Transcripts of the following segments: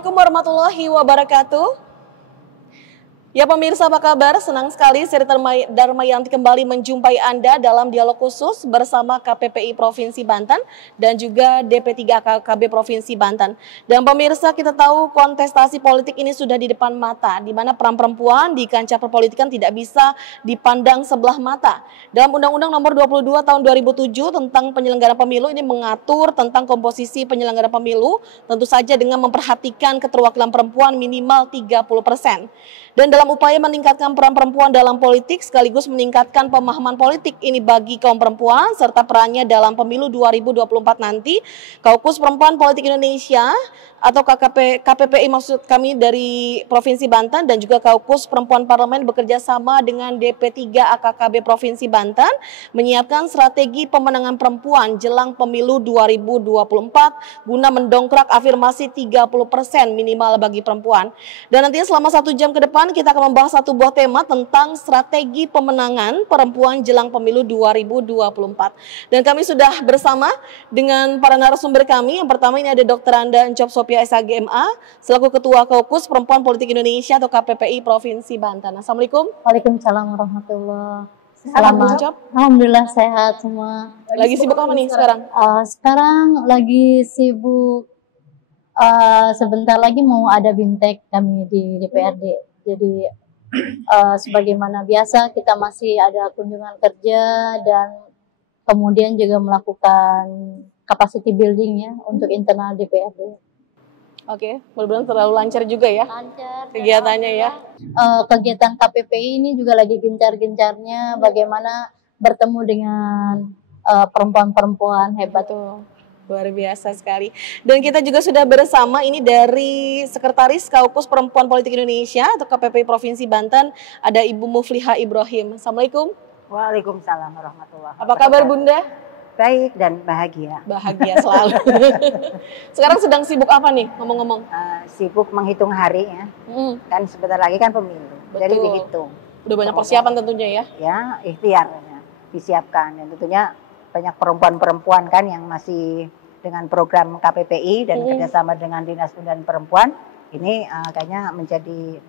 Assalamualaikum warahmatullahi wabarakatuh. Ya pemirsa, apa kabar? Senang sekali Sri Darmayanti kembali menjumpai Anda dalam dialog khusus bersama KPPI Provinsi Banten dan juga DP3 KKB Provinsi Banten. Dan pemirsa, kita tahu kontestasi politik ini sudah di depan mata, di mana peran perempuan di kancah perpolitikan tidak bisa dipandang sebelah mata. Dalam Undang-Undang Nomor 22 Tahun 2007 tentang penyelenggaraan pemilu ini mengatur tentang komposisi penyelenggara pemilu, tentu saja dengan memperhatikan keterwakilan perempuan minimal 30%. Dan dalam upaya meningkatkan peran perempuan dalam politik sekaligus meningkatkan pemahaman politik ini bagi kaum perempuan serta perannya dalam pemilu 2024 nanti, Kaukus Perempuan Politik Indonesia atau KPPI maksud kami dari Provinsi Banten dan juga Kaukus Perempuan Parlemen bekerja sama dengan DP3 AKKB Provinsi Banten menyiapkan strategi pemenangan perempuan jelang pemilu 2024 guna mendongkrak afirmasi 30% minimal bagi perempuan. Dan nantinya selama 1 jam ke depan kita akan membahas satu buah tema tentang strategi pemenangan perempuan jelang pemilu 2024. Dan kami sudah bersama dengan para narasumber kami. Yang pertama ini ada Dr. Anda Encop Sophia SHGMA selaku Ketua Kaukus Perempuan Politik Indonesia atau KPPI Provinsi Banten. Assalamualaikum. Waalaikumsalam warahmatullahi wabarakatuh. Selamat. Alhamdulillah sehat semua. Lagi sibuk apa nih sekarang? Sekarang lagi sibuk. Sebentar lagi mau ada BIMTEK kami di DPRD. Jadi sebagaimana biasa kita masih ada kunjungan kerja dan kemudian juga melakukan capacity building ya untuk internal DPRD. Oke, mudah-mudahan terlalu lancar juga ya. Lancar kegiatannya ya. Kegiatan KPPI ini juga lagi gencar-gencarnya bagaimana bertemu dengan perempuan-perempuan hebat. Betul. Luar biasa sekali. Dan kita juga sudah bersama ini dari Sekretaris Kaukus Perempuan Politik Indonesia atau KPPI Provinsi Banten, ada Ibu Mufliha Ibrahim. Assalamualaikum. Waalaikumsalam warahmatullahi wabarakatuh. Apa kabar Bunda? Baik dan bahagia. Bahagia selalu. Sekarang sedang sibuk apa nih ngomong-ngomong? Sibuk menghitung hari ya. Kan sebentar lagi kan pemilu. Betul. Jadi dihitung. Udah banyak persiapan tentunya ya? Ya, ikhtiar disiapkan. Dan tentunya banyak perempuan-perempuan kan yang masih dengan program KPPI dan kerjasama dengan Dinas Pendidikan Perempuan. Ini kayaknya menjadi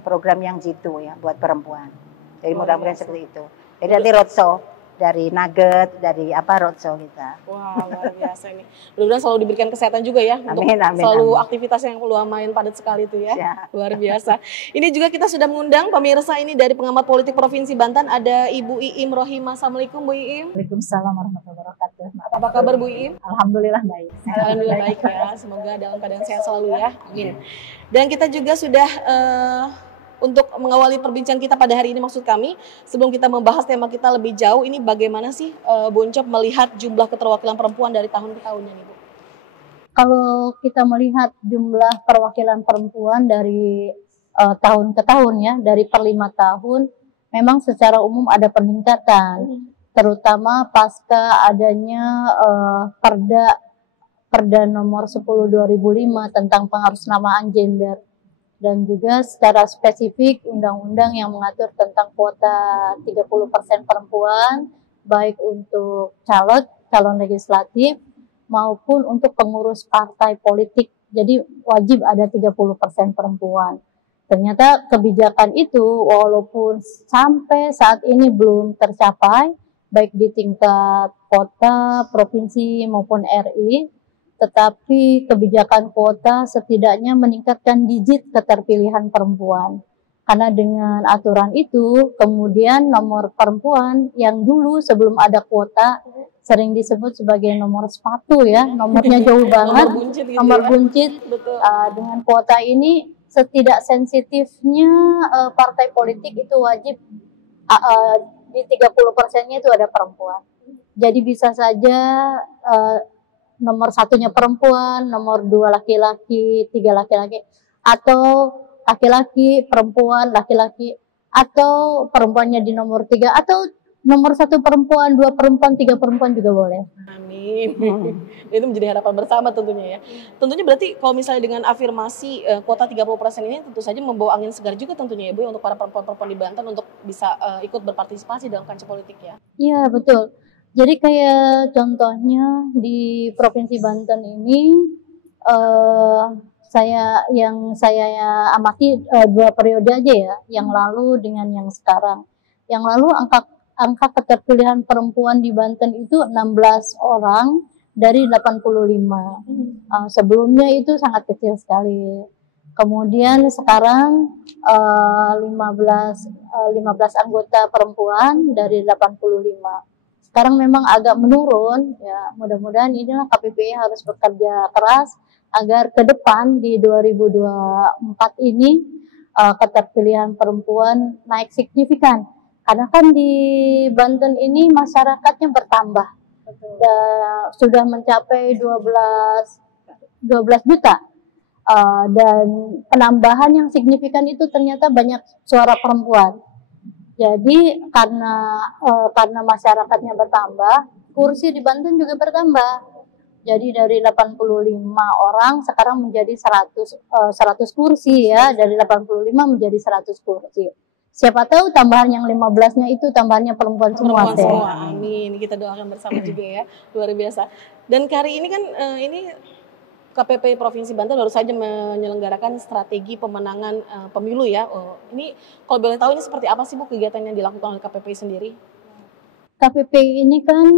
program yang jitu ya buat perempuan. Jadi mudah-mudahan seperti itu. Jadi nanti roadshow dari Nugget, dari roadshow kita. Wah, luar biasa ini. Mudah-mudahan selalu diberikan kesehatan juga ya. Amin, untuk selalu aktivitas yang lumayan padat sekali itu ya. Luar biasa. Ini juga kita sudah mengundang pemirsa ini dari pengamat politik Provinsi Banten, ada Ibu Iim Rohimah. Assalamualaikum Bu Iim. Waalaikumsalam warahmatullahi wabarakatuh. Apa kabar Bu Iim? Alhamdulillah baik. Alhamdulillah baik ya. Semoga dalam keadaan sehat selalu ya. Amin. Dan kita juga sudah untuk mengawali perbincangan kita pada hari ini, maksud kami sebelum kita membahas tema kita lebih jauh, ini bagaimana sih Bu Encop melihat jumlah keterwakilan perempuan dari tahun ke tahunnya nih Bu? Kalau kita melihat jumlah perwakilan perempuan dari tahun ke tahun ya, dari per 5 tahun, memang secara umum ada peningkatan, terutama pasca adanya Perda nomor 10 2005 tentang pengharusnamaan gender. Dan juga secara spesifik undang-undang yang mengatur tentang kuota 30% perempuan, baik untuk calon legislatif maupun untuk pengurus partai politik. Jadi wajib ada 30% perempuan. Ternyata kebijakan itu walaupun sampai saat ini belum tercapai, baik di tingkat kota, provinsi maupun RI, tetapi kebijakan kuota setidaknya meningkatkan digit keterpilihan perempuan. Karena dengan aturan itu, kemudian nomor perempuan yang dulu sebelum ada kuota sering disebut sebagai nomor sepatu ya, nomornya jauh banget, nomor buncit. Dengan kuota ini setidak sensitifnya partai politik itu wajib di 30%-nya itu ada perempuan. Jadi bisa saja nomor 1-nya perempuan, nomor 2 laki-laki, 3 laki-laki, atau laki-laki, perempuan, laki-laki, atau perempuannya di nomor 3, atau nomor 1 perempuan, 2 perempuan, 3 perempuan juga boleh. Amin. Itu menjadi harapan bersama tentunya ya. Tentunya berarti kalau misalnya dengan afirmasi kuota 30% ini tentu saja membawa angin segar juga tentunya ya Bu untuk para perempuan-perempuan di Banten untuk bisa ikut berpartisipasi dalam kancah politik ya. Iya betul. Jadi kayak contohnya di Provinsi Banten ini saya amati 2 periode aja ya, yang lalu dengan yang sekarang. Yang lalu angka keterpilihan perempuan di Banten itu 16 orang dari 85. Sebelumnya itu sangat kecil sekali. Kemudian sekarang 15 anggota perempuan dari 85. Sekarang memang agak menurun ya, mudah-mudahan inilah KPPI harus bekerja keras agar ke depan di 2024 ini keterpilihan perempuan naik signifikan. Karena kan di Banten ini masyarakatnya bertambah. Sudah mencapai 12 juta. Dan penambahan yang signifikan itu ternyata banyak suara perempuan. Jadi karena masyarakatnya bertambah, kursi di Banten juga bertambah. Jadi dari 85 orang sekarang menjadi 100 kursi ya, dari 85 menjadi 100 kursi. Siapa tahu tambahan yang 15-nya itu tambahannya perempuan semua. Perempuan semua, amin. Kita doakan bersama juga ya, luar biasa. Dan kali ini kan ini KPPI Provinsi Banten baru saja menyelenggarakan strategi pemenangan pemilu ya. Ini kalau boleh tahu ini seperti apa sih Bu kegiatan yang dilakukan oleh KPPI sendiri? KPPI ini kan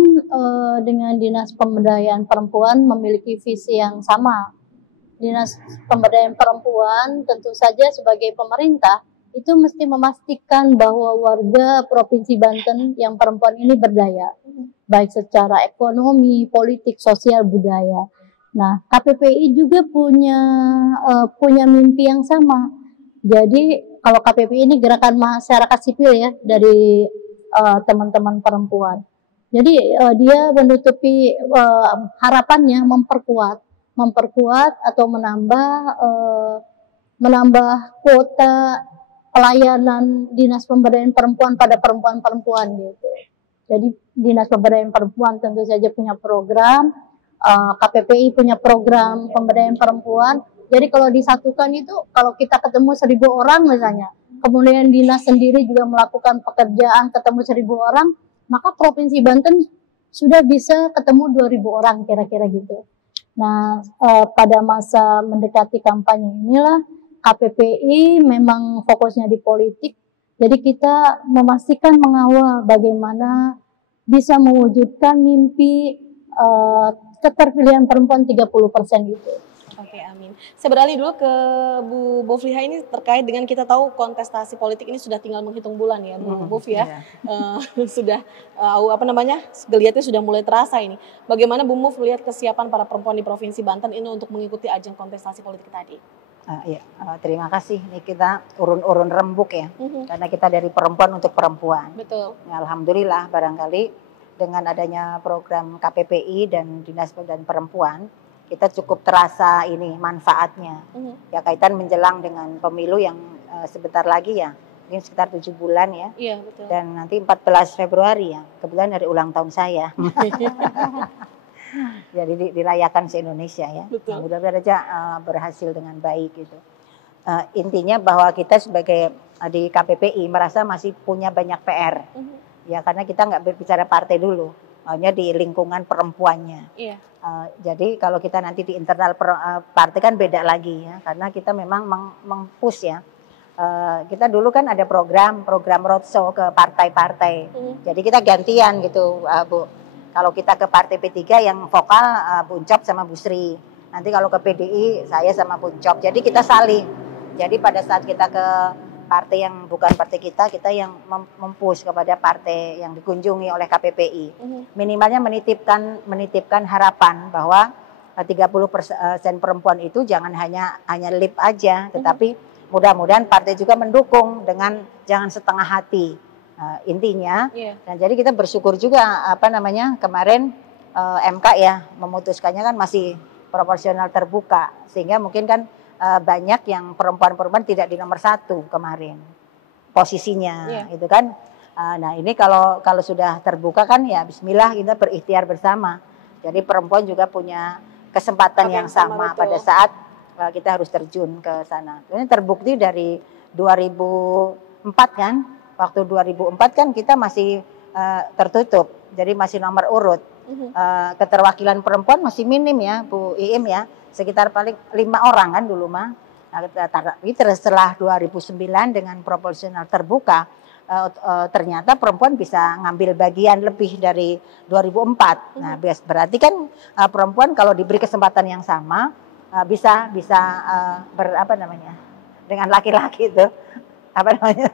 dengan Dinas Pemberdayaan Perempuan memiliki visi yang sama. Dinas Pemberdayaan Perempuan tentu saja sebagai pemerintah itu mesti memastikan bahwa warga Provinsi Banten yang perempuan ini berdaya, baik secara ekonomi, politik, sosial, budaya. Nah, KPPI juga punya mimpi yang sama. Jadi kalau KPPI ini gerakan masyarakat sipil ya dari teman-teman perempuan. Jadi dia menutupi harapannya memperkuat atau menambah kuota pelayanan Dinas Pemberdayaan Perempuan pada perempuan-perempuan gitu. Jadi Dinas Pemberdayaan Perempuan tentu saja punya program, KPPI punya program pemberdayaan perempuan. Jadi kalau disatukan itu, kalau kita ketemu 1.000 orang misalnya, kemudian dinas sendiri juga melakukan pekerjaan ketemu 1.000 orang, maka Provinsi Banten sudah bisa ketemu 2.000 orang kira-kira gitu. Nah, pada masa mendekati kampanye inilah KPPI memang fokusnya di politik. Jadi kita memastikan mengawal bagaimana bisa mewujudkan mimpi keterpilihan perempuan 30% gitu. Oke, amin. Saya beralih dulu ke Bu Bofliha ini terkait dengan kita tahu kontestasi politik ini sudah tinggal menghitung bulan ya, Bu Bof ya. Sudah geliatnya sudah mulai terasa ini. Bagaimana Bu Bof melihat kesiapan para perempuan di Provinsi Banten ini untuk mengikuti ajang kontestasi politik tadi? Terima kasih. Ini kita urun-urun rembuk ya, karena kita dari perempuan untuk perempuan. Betul. Ya, alhamdulillah barangkali dengan adanya program KPPI dan Dinas Pemberdayaan Perempuan, kita cukup terasa ini manfaatnya. Ya kaitan menjelang dengan pemilu yang sebentar lagi ya, mungkin sekitar 7 bulan ya. Iya, betul. Dan nanti 14 Februari ya, kebetulan dari ulang tahun saya. Jadi dirayakan se-Indonesia ya. Betul. Mudah-mudahan aja berhasil dengan baik gitu. Intinya bahwa kita sebagai di KPPI merasa masih punya banyak PR. Ya karena kita nggak berbicara partai dulu, hanya di lingkungan perempuannya. Iya. Jadi kalau kita nanti di internal partai kan beda lagi ya, karena kita memang meng-push ya. Kita dulu kan ada program roadshow ke partai-partai. Jadi kita gantian gitu, Bu. Kalau kita ke partai P3 yang vokal Bu Uncop sama Bu Sri. Nanti kalau ke PDI saya sama Bu Uncop. Jadi kita saling. Jadi pada saat kita ke partai yang bukan partai kita yang mempush kepada partai yang dikunjungi oleh KPPI. Minimalnya menitipkan harapan bahwa 30% perempuan itu jangan hanya lip aja, tetapi mudah-mudahan partai juga mendukung dengan jangan setengah hati. Intinya, dan jadi kita bersyukur juga kemarin MK ya memutuskannya kan masih proporsional terbuka, sehingga mungkin kan banyak yang perempuan-perempuan tidak di nomor 1 kemarin posisinya, gitu kan. Nah ini kalau sudah terbuka kan ya Bismillah kita berikhtiar bersama. Jadi perempuan juga punya kesempatan yang sama pada saat kita harus terjun ke sana. Ini terbukti dari 2004 kan. Waktu 2004 kan kita masih tertutup, jadi masih nomor urut. keterwakilan perempuan masih minim ya Bu Iim ya, sekitar paling 5 orang kan dulu mah. Nah, tapi setelah 2009 dengan proporsional terbuka, ternyata perempuan bisa ngambil bagian lebih dari 2004. Nah, berarti kan perempuan kalau diberi kesempatan yang sama bisa apa namanya, dengan laki-laki itu apa namanya,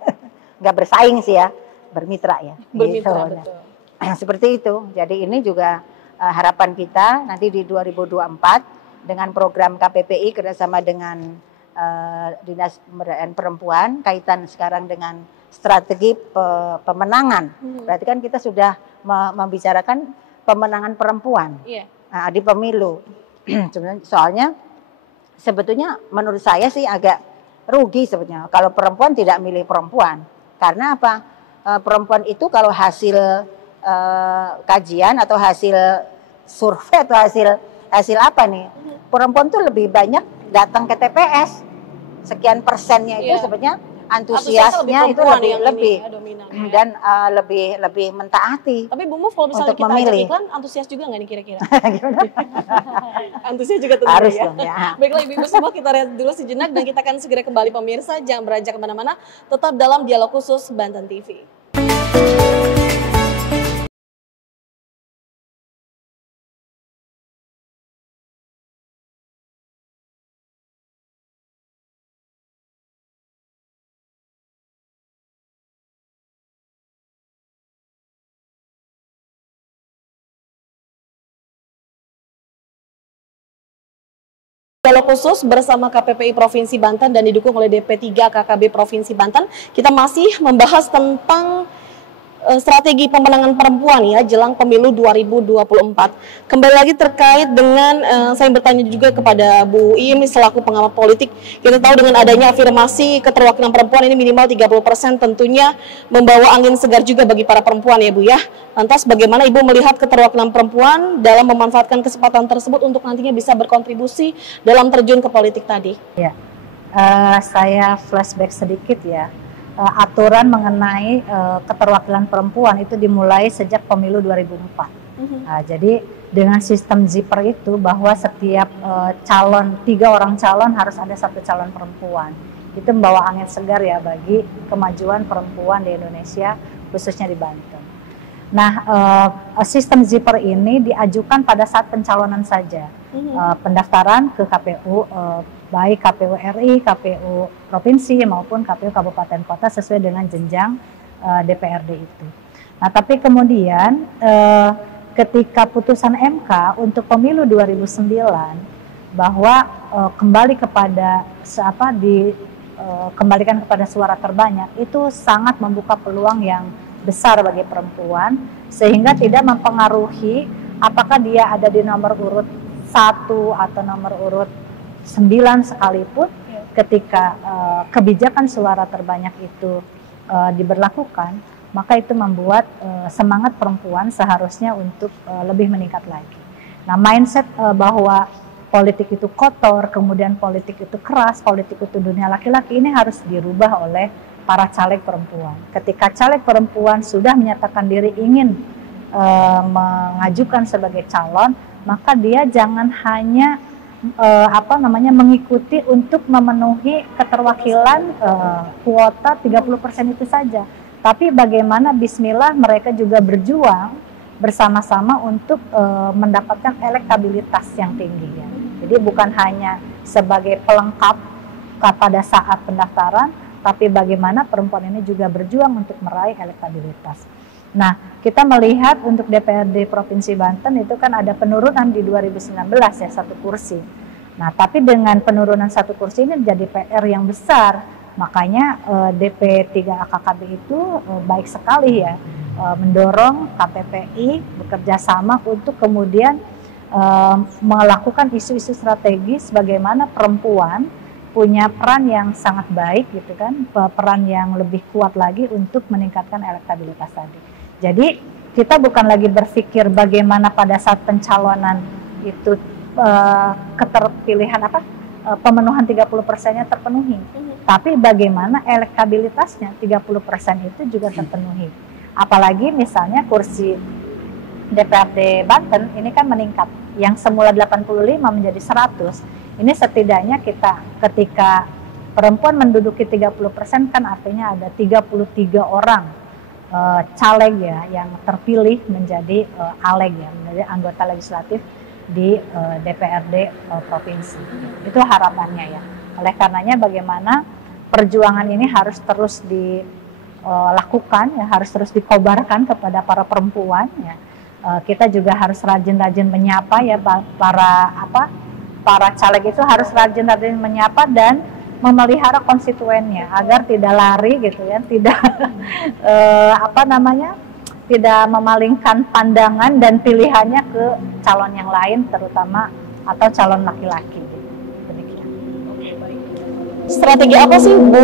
nggak bersaing sih ya, bermitra ya. Bermitra, gitu. betul. Seperti itu. Jadi ini juga harapan kita nanti di 2024 dengan program KPPI kerjasama dengan Dinas Pemberdayaan Perempuan kaitan sekarang dengan strategi pemenangan. Berarti kan kita sudah membicarakan pemenangan perempuan di pemilu. Soalnya sebetulnya menurut saya sih agak rugi sebetulnya kalau perempuan tidak milih perempuan. Karena apa? Perempuan itu kalau hasil kajian atau hasil survei atau hasil apa nih, perempuan tuh lebih banyak datang ke TPS, sekian persennya itu sebenarnya antusiasnya itu lebih dan lebih mentaati. Tapi Bu Muf kalau misalnya kita ajak iklan, antusias juga nggak nih kira-kira? Antusias juga tentunya harus ya. Dong, ya. Baiklah Ibu-ibu semua, kita lihat dulu sejenak dan kita akan segera kembali pemirsa. Jangan beranjak kemana-mana, tetap dalam Dialog Khusus Banten TV. Dialog khusus bersama KPPI Provinsi Banten dan didukung oleh DP3 KKB Provinsi Banten. Kita masih membahas tentang strategi pemenangan perempuan ya jelang pemilu 2024. Kembali lagi terkait dengan saya bertanya juga kepada Bu Im selaku pengamat politik. Kita tahu dengan adanya afirmasi keterwakilan perempuan ini minimal 30% tentunya membawa angin segar juga bagi para perempuan ya Bu ya. Lantas bagaimana Ibu melihat keterwakilan perempuan dalam memanfaatkan kesempatan tersebut untuk nantinya bisa berkontribusi dalam terjun ke politik tadi? Ya, saya flashback sedikit ya. Aturan mengenai keterwakilan perempuan itu dimulai sejak pemilu 2004. Jadi dengan sistem zipper itu bahwa setiap 3 orang calon harus ada 1 calon perempuan. Itu membawa angin segar ya bagi kemajuan perempuan di Indonesia, khususnya di Banten. Nah, sistem zipper ini diajukan pada saat pencalonan saja. Pendaftaran ke KPU, baik KPU RI, KPU Provinsi maupun KPU Kabupaten Kota sesuai dengan jenjang DPRD itu. Nah, tapi kemudian ketika putusan MK untuk pemilu 2009 bahwa kembali kepada kembalikan kepada suara terbanyak itu sangat membuka peluang yang besar bagi perempuan sehingga tidak mempengaruhi apakah dia ada di nomor urut 1 atau nomor urut 9 sekalipun ketika kebijakan suara terbanyak itu diberlakukan, maka itu membuat semangat perempuan seharusnya untuk lebih meningkat lagi. Nah, mindset bahwa politik itu kotor, kemudian politik itu keras, politik itu dunia laki-laki ini harus dirubah oleh para caleg perempuan. Ketika caleg perempuan sudah menyatakan diri ingin mengajukan sebagai calon, maka dia jangan hanya mengikuti untuk memenuhi keterwakilan kuota 30% itu saja. Tapi bagaimana bismillah mereka juga berjuang bersama-sama untuk mendapatkan elektabilitas yang tinggi ya. Jadi bukan hanya sebagai pelengkap pada saat pendaftaran, tapi bagaimana perempuan ini juga berjuang untuk meraih elektabilitas. Nah, kita melihat untuk DPRD Provinsi Banten itu kan ada penurunan di 2019 ya, 1 kursi. Nah, tapi dengan penurunan 1 kursi ini jadi PR yang besar. Makanya DP3 KKB itu baik sekali ya, mendorong KPPI bekerja sama untuk kemudian melakukan isu-isu strategis bagaimana perempuan punya peran yang sangat baik gitu kan, peran yang lebih kuat lagi untuk meningkatkan elektabilitas tadi. Jadi kita bukan lagi berpikir bagaimana pada saat pencalonan itu keterpilihan pemenuhan 30%-nya terpenuhi, tapi bagaimana elektabilitasnya 30% itu juga terpenuhi. Apalagi misalnya kursi DPRD Banten ini kan meningkat, yang semula 85 menjadi 100. Ini setidaknya ketika perempuan menduduki 30% kan artinya ada 33 orang caleg ya yang terpilih menjadi aleg ya, menjadi anggota legislatif di DPRD provinsi. Itu harapannya ya. Oleh karenanya bagaimana perjuangan ini harus terus dilakukan ya, harus terus dikobarkan kepada para perempuan ya. Kita juga harus rajin-rajin menyapa ya, para caleg itu harus rajin-rajin menyapa dan memelihara konstituennya agar tidak lari gitu ya, tidak tidak memalingkan pandangan dan pilihannya ke calon yang lain, terutama atau calon laki-laki. Demikian. Strategi apa sih Bu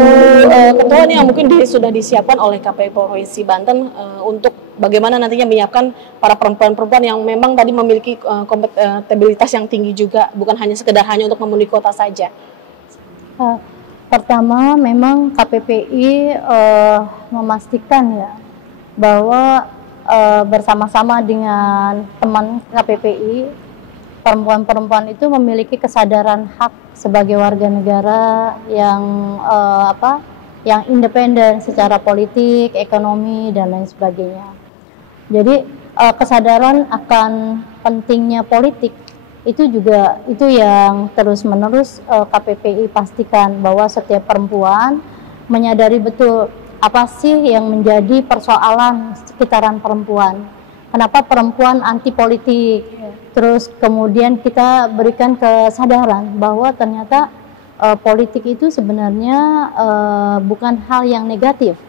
Ketua nih yang mungkin sudah disiapkan oleh KPI Provinsi Banten untuk bagaimana nantinya menyiapkan para perempuan-perempuan yang memang tadi memiliki kompatibilitas yang tinggi juga, bukan hanya sekedar untuk memenuhi kuota saja? Pertama, memang KPPI memastikan ya bahwa bersama-sama dengan teman KPPI, perempuan-perempuan itu memiliki kesadaran hak sebagai warga negara yang yang independen secara politik, ekonomi dan lain sebagainya. Jadi kesadaran akan pentingnya politik itu yang terus-menerus KPPI pastikan bahwa setiap perempuan menyadari betul apa sih yang menjadi persoalan sekitaran perempuan. Kenapa perempuan anti politik? Terus kemudian kita berikan kesadaran bahwa ternyata politik itu sebenarnya bukan hal yang negatif.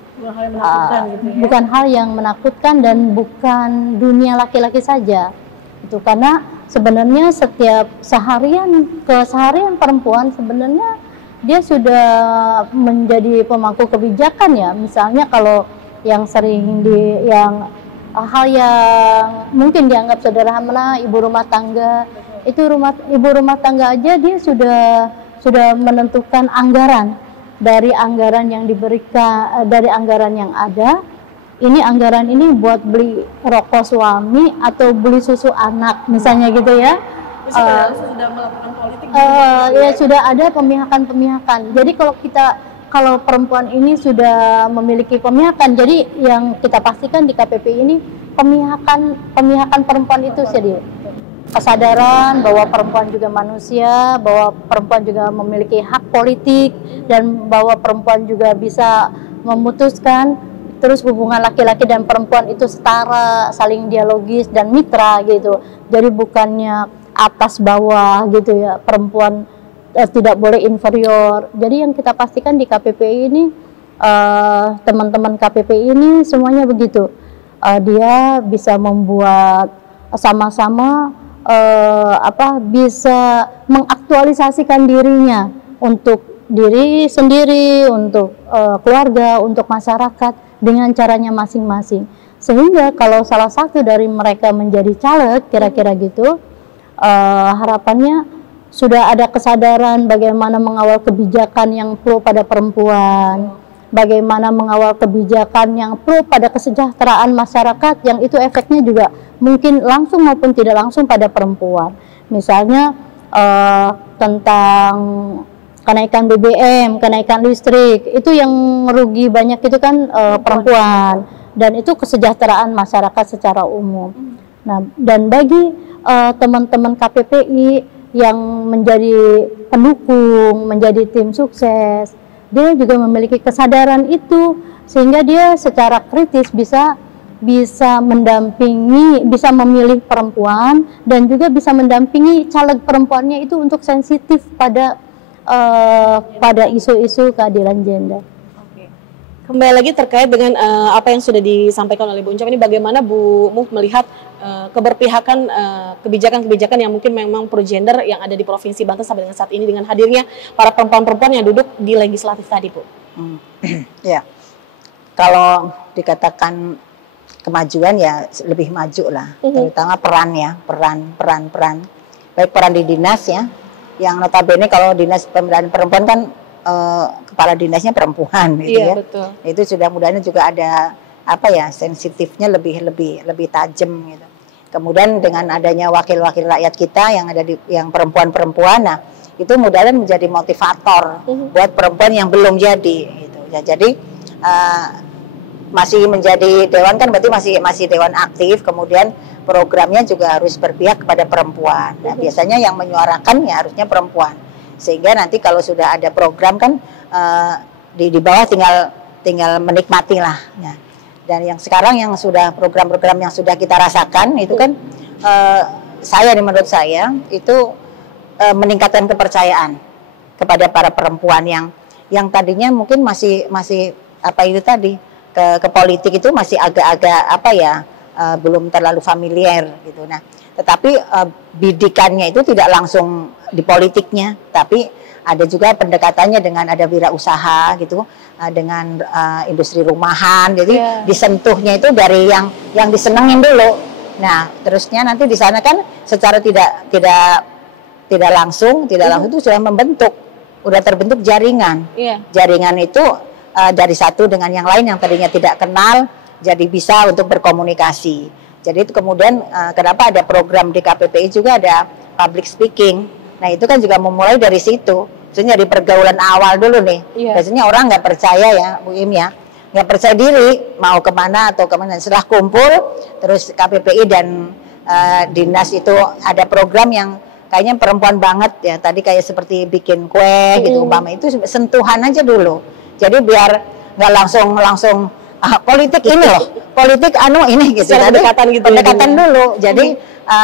Bukan hal yang menakutkan dan bukan dunia laki-laki saja. Itu karena sebenarnya setiap keseharian perempuan sebenarnya dia sudah menjadi pemangku kebijakan ya. Misalnya kalau yang sering hal yang mungkin dianggap sederhana, ibu rumah tangga, itu ibu rumah tangga aja dia sudah menentukan anggaran, dari anggaran yang diberikan, dari anggaran yang ada. Ini anggaran ini buat beli rokok suami atau beli susu anak, misalnya gitu ya. Sudah melakukan politik. Ya sudah ada pemihakan. Jadi kalau perempuan ini sudah memiliki pemihakan, jadi yang kita pastikan di KPP ini pemihakan perempuan itu jadi kesadaran bahwa perempuan juga manusia, bahwa perempuan juga memiliki hak politik, dan bahwa perempuan juga bisa memutuskan. Terus hubungan laki-laki dan perempuan itu setara, saling dialogis dan mitra gitu. Jadi bukannya atas bawah gitu ya, perempuan tidak boleh inferior. Jadi yang kita pastikan di KPPI ini, teman-teman KPPI ini semuanya begitu. Dia bisa membuat sama-sama bisa mengaktualisasikan dirinya untuk diri sendiri, untuk keluarga, untuk masyarakat dengan caranya masing-masing. Sehingga kalau salah satu dari mereka menjadi caleg, kira-kira gitu, harapannya sudah ada kesadaran bagaimana mengawal kebijakan yang pro pada perempuan, bagaimana mengawal kebijakan yang pro pada kesejahteraan masyarakat, yang itu efeknya juga mungkin langsung maupun tidak langsung pada perempuan. Misalnya tentang kenaikan BBM, kenaikan listrik, itu yang merugi banyak itu kan perempuan, dan itu kesejahteraan masyarakat secara umum. Nah, dan bagi teman-teman KPPI yang menjadi pendukung, menjadi tim sukses, dia juga memiliki kesadaran itu, sehingga dia secara kritis bisa mendampingi, bisa memilih perempuan, dan juga bisa mendampingi caleg perempuannya itu untuk sensitif pada isu-isu keadilan gender. Oke. Kembali lagi terkait dengan apa yang sudah disampaikan oleh Bu Uncap ini, bagaimana Bu Muh melihat keberpihakan kebijakan-kebijakan yang mungkin memang pro gender yang ada di Provinsi Banten sampai dengan saat ini dengan hadirnya para perempuan-perempuan yang duduk di legislatif tadi, Bu? Ya, kalau dikatakan kemajuan ya lebih maju lah, terutama peran baik peran di dinas ya, yang notabene kalau dinas pemberdayaan perempuan kan kepala dinasnya perempuan gitu ya. Betul. Itu sudah mudahnya juga ada sensitifnya lebih tajam gitu. Kemudian dengan adanya wakil-wakil rakyat kita yang ada yang perempuan-perempuan, nah itu mudah-mudahan menjadi motivator buat perempuan yang belum jadi. Gitu. Ya, jadi masih menjadi dewan kan berarti masih dewan aktif. Kemudian programnya juga harus berpihak kepada perempuan. Nah, biasanya yang menyuarakan ya harusnya perempuan. Sehingga nanti kalau sudah ada program kan di bawah tinggal menikmati lah. Ya. Dan yang sekarang yang sudah program-program yang sudah kita rasakan itu kan menurut saya itu meningkatkan kepercayaan kepada para perempuan yang tadinya mungkin masih apa itu tadi ke politik itu masih agak-agak belum terlalu familiar gitu. Nah, tetapi bidikannya itu tidak langsung di politiknya, tapi ada juga pendekatannya dengan ada wirausaha gitu, dengan industri rumahan. Jadi disentuhnya itu dari yang disenengin dulu. Nah, terusnya nanti di sana kan secara tidak langsung itu sudah terbentuk jaringan. Jaringan itu dari satu dengan yang lain yang tadinya tidak kenal jadi bisa untuk berkomunikasi. Jadi itu kemudian kenapa ada program di KPPI juga ada public speaking. Nah itu kan juga memulai dari situ. Maksudnya dari pergaulan awal dulu nih. Biasanya orang nggak percaya ya Bu Im ya, nggak percaya diri mau kemana atau kemana. Setelah kumpul terus KPPI dan dinas itu ada program yang kayaknya perempuan banget ya. Tadi kayak seperti bikin kue gitu umpama, itu sentuhan aja dulu. Jadi biar nggak langsung politik ini loh, politik ini gitu. Pendekatan dulu. Jadi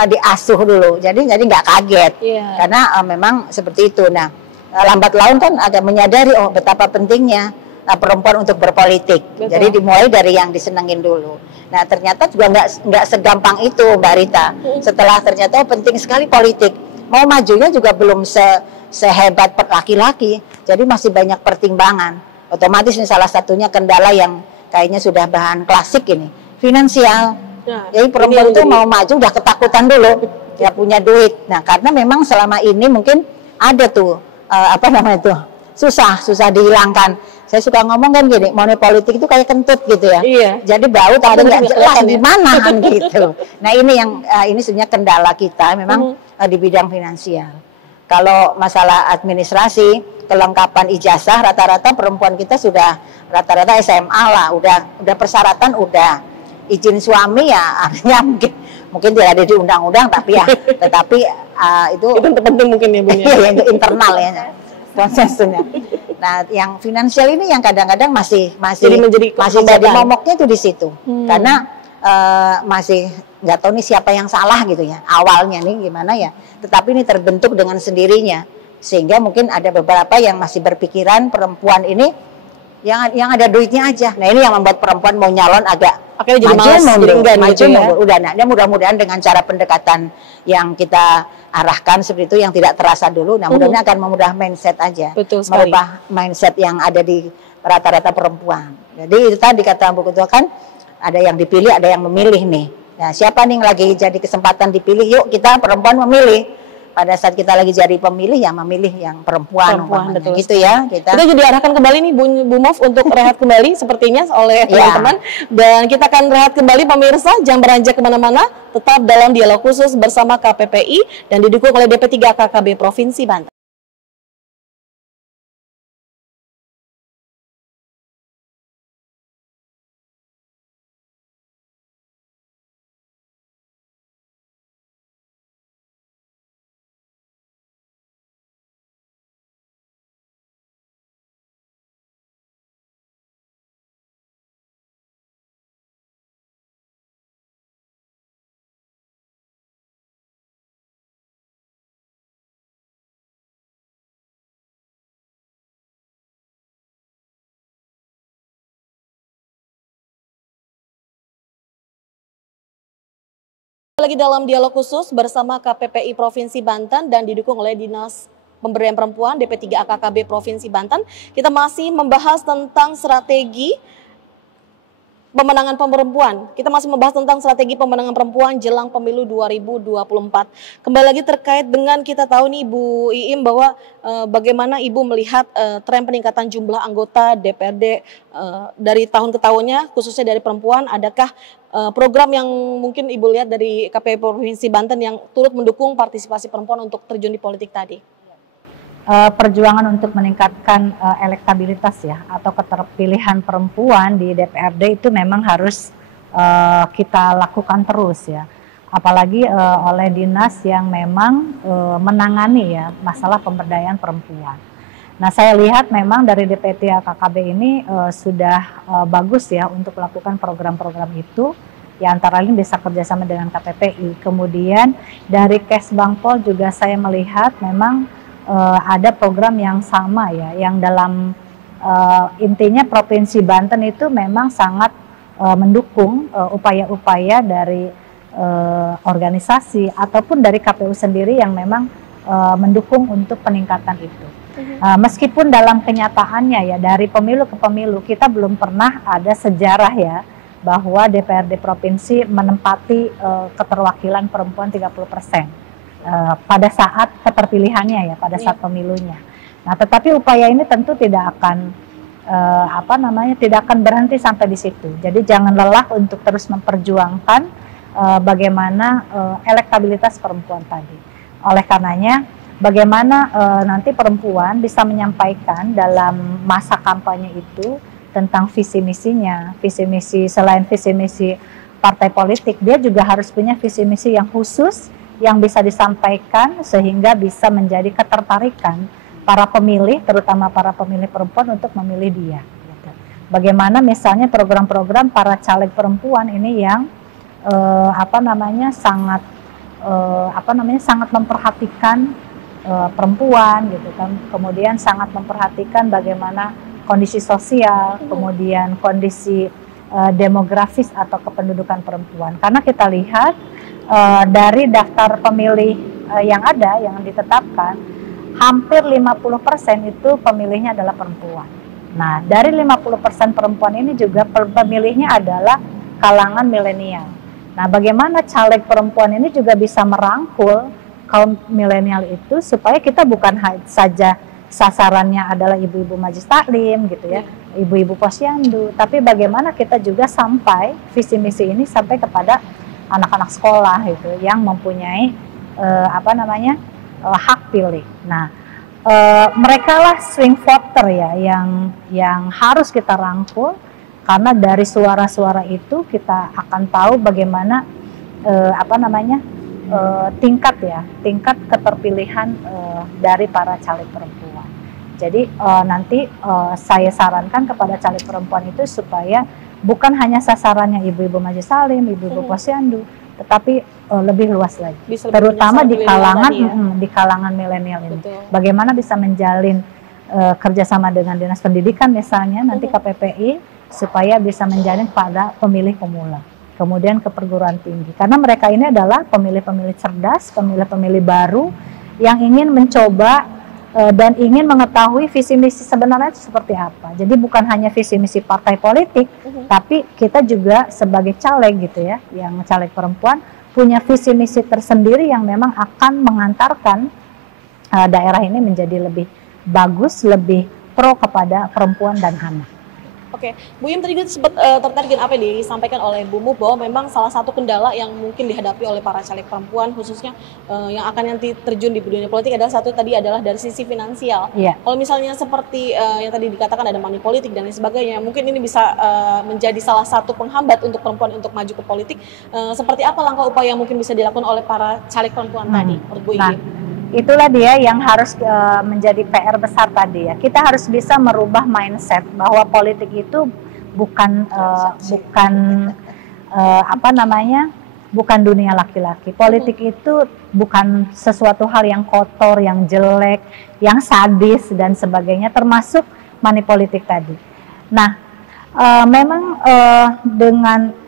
diasuh dulu. Jadi nggak kaget. Karena memang seperti itu. Nah, lambat laun kan agak menyadari betapa pentingnya perempuan untuk berpolitik. Betul. Jadi dimulai dari yang disenengin dulu. Nah, ternyata juga nggak segampang itu Mbak Rita. Setelah ternyata penting sekali politik. Mau majunya juga belum sehebat laki-laki. Jadi masih banyak pertimbangan. Otomatis ini salah satunya kendala yang kayaknya sudah bahan klasik ini, finansial. Jadi perempuan itu mau maju udah ketakutan dulu, ya punya duit. Nah karena memang selama ini mungkin ada tuh susah dihilangkan. Saya suka ngomong kan gini, money politik itu kayak kentut gitu ya. Jadi bau tapi nggak jelas gimana kan gitu. Nah ini sebenarnya kendala kita memang di bidang finansial. Kalau masalah administrasi, kelengkapan ijazah rata-rata perempuan kita sudah rata-rata SMA lah, udah persyaratan udah. Izin suami ya artinya mungkin tidak ada di undang-undang tapi ya tetapi itu penting mungkin ya Bu ya. Itu internal ya prosesnya. Nah, yang finansial ini yang kadang-kadang masih jadi momoknya itu di situ. Karena masih nggak tahu nih siapa yang salah gitu ya. Awalnya nih gimana ya. Tetapi ini terbentuk dengan sendirinya. Sehingga mungkin ada beberapa yang masih berpikiran perempuan ini yang ada duitnya aja. Nah, ini yang membuat perempuan mau nyalon agak jadi maju mundur. Udah, nah, mudah-mudahan dengan cara pendekatan yang kita arahkan seperti itu yang tidak terasa dulu. Nah, mudah-mudahan akan memudahkan mindset aja. Betul sekali. Merubah mindset yang ada di rata-rata perempuan. Jadi itu tadi kata Bu Ketua kan ada yang dipilih, ada yang memilih nih. Nah, siapa nih yang lagi jadi kesempatan dipilih? Yuk kita perempuan memilih. Pada saat kita lagi jadi pemilih ya memilih yang perempuan betul gitu ya kita jadi arahkan kembali nih Bu Mov untuk rehat kembali sepertinya oleh teman-teman dan kita akan rehat kembali pemirsa, jangan beranjak kemana-mana, tetap dalam dialog khusus bersama KPPI dan didukung oleh DP3 KKB Provinsi Banten. Lagi dalam dialog khusus bersama KPPI Provinsi Banten dan didukung oleh Dinas Pemberdayaan Perempuan DP3 AKKB Provinsi Banten. Kita masih membahas tentang strategi pemenangan perempuan. Kita masih membahas tentang strategi pemenangan perempuan jelang pemilu 2024. Kembali lagi terkait dengan kita tahu nih Bu Iim bahwa bagaimana Ibu melihat tren peningkatan jumlah anggota DPRD dari tahun ke tahunnya, khususnya dari perempuan. Adakah program yang mungkin Ibu lihat dari KPU Provinsi Banten yang turut mendukung partisipasi perempuan untuk terjun di politik tadi? Perjuangan untuk meningkatkan elektabilitas ya atau keterpilihan perempuan di DPRD itu memang harus kita lakukan terus ya, apalagi oleh dinas yang memang menangani ya masalah pemberdayaan perempuan. Nah, saya lihat memang dari DPT KKB ini sudah bagus ya untuk melakukan program-program itu, ya antara lain bisa kerjasama dengan KPPI. Kemudian dari Kesbangpol juga saya melihat memang ada program yang sama ya, yang dalam intinya Provinsi Banten itu memang sangat mendukung upaya-upaya dari organisasi ataupun dari KPU sendiri yang memang mendukung untuk peningkatan itu. Meskipun dalam kenyataannya ya dari pemilu ke pemilu kita belum pernah ada sejarah ya bahwa DPRD provinsi menempati keterwakilan perempuan 30%. Pada saat keterpilihannya ya, pada saat pemilunya. Nah, tetapi upaya ini tentu tidak akan tidak akan berhenti sampai di situ. Jadi jangan lelah untuk terus memperjuangkan bagaimana elektabilitas perempuan tadi. Oleh karenanya, bagaimana nanti perempuan bisa menyampaikan dalam masa kampanye itu tentang visi misinya, visi misi selain visi misi partai politik, dia juga harus punya visi misi yang khusus yang bisa disampaikan sehingga bisa menjadi ketertarikan para pemilih, terutama para pemilih perempuan untuk memilih dia. Bagaimana misalnya program-program para caleg perempuan ini yang sangat memperhatikan perempuan gitu kan, kemudian sangat memperhatikan bagaimana kondisi sosial, kemudian kondisi demografis atau kependudukan perempuan. Karena kita lihat dari daftar pemilih yang ada, yang ditetapkan, hampir 50% itu pemilihnya adalah perempuan. Nah, dari 50% perempuan ini juga pemilihnya adalah kalangan milenial. Nah, bagaimana caleg perempuan ini juga bisa merangkul kaum milenial itu supaya kita bukan saja sasarannya adalah ibu-ibu majelis taklim gitu ya, ibu-ibu posyandu, tapi bagaimana kita juga sampai visi misi ini sampai kepada anak-anak sekolah itu yang mempunyai hak pilih. Nah, mereka lah swing voter ya yang harus kita rangkul, karena dari suara-suara itu kita akan tahu bagaimana tingkat keterpilihan dari para caleg perempuan. Jadi nanti saya sarankan kepada caleg perempuan itu supaya bukan hanya sasarannya ibu-ibu majelis taklim, ibu-ibu posyandu, tetapi lebih luas lagi, terutama di kalangan milenial ini. Betul. Bagaimana bisa menjalin kerjasama dengan dinas pendidikan misalnya nanti KPPI supaya bisa menjalin pada pemilih pemula, kemudian ke perguruan tinggi, karena mereka ini adalah pemilih-pemilih cerdas, pemilih-pemilih baru yang ingin mencoba dan ingin mengetahui visi misi sebenarnya itu seperti apa. Jadi bukan hanya visi misi partai politik, tapi kita juga sebagai caleg gitu ya, yang caleg perempuan punya visi misi tersendiri yang memang akan mengantarkan daerah ini menjadi lebih bagus, lebih pro kepada perempuan dan anak. Oke, Bu Iim tadi sempat tertarik apa yang disampaikan oleh Bu Mu bahwa memang salah satu kendala yang mungkin dihadapi oleh para caleg perempuan khususnya yang akan nanti terjun di dunia politik adalah adalah dari sisi finansial. Yeah. Kalau misalnya seperti yang tadi dikatakan ada money politik dan lain sebagainya, mungkin ini bisa menjadi salah satu penghambat untuk perempuan untuk maju ke politik. Seperti apa langkah upaya yang mungkin bisa dilakukan oleh para caleg perempuan tadi, menurut Bu Iim? Itulah dia yang harus menjadi PR besar tadi ya. Kita harus bisa merubah mindset bahwa politik itu bukan bukan dunia laki-laki. Politik itu bukan sesuatu hal yang kotor, yang jelek, yang sadis dan sebagainya, termasuk money politik tadi. Nah, memang dengan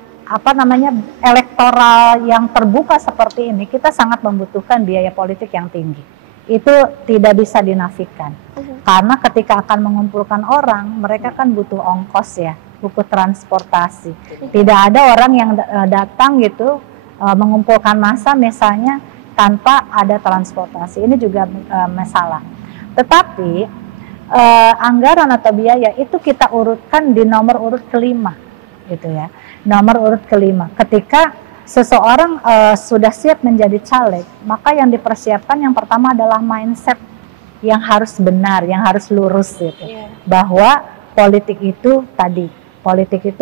elektoral yang terbuka seperti ini, kita sangat membutuhkan biaya politik yang tinggi. Itu tidak bisa dinafikan. Karena ketika akan mengumpulkan orang, mereka kan butuh ongkos ya. buku transportasi. Tidak ada orang yang datang gitu mengumpulkan massa misalnya tanpa ada transportasi. Ini juga masalah. Tetapi anggaran atau biaya itu kita urutkan di nomor urut kelima, gitu ya. Nomor urut kelima. Ketika seseorang sudah siap menjadi caleg, maka yang dipersiapkan yang pertama adalah mindset yang harus benar, yang harus lurus, gitu. Bahwa politik itu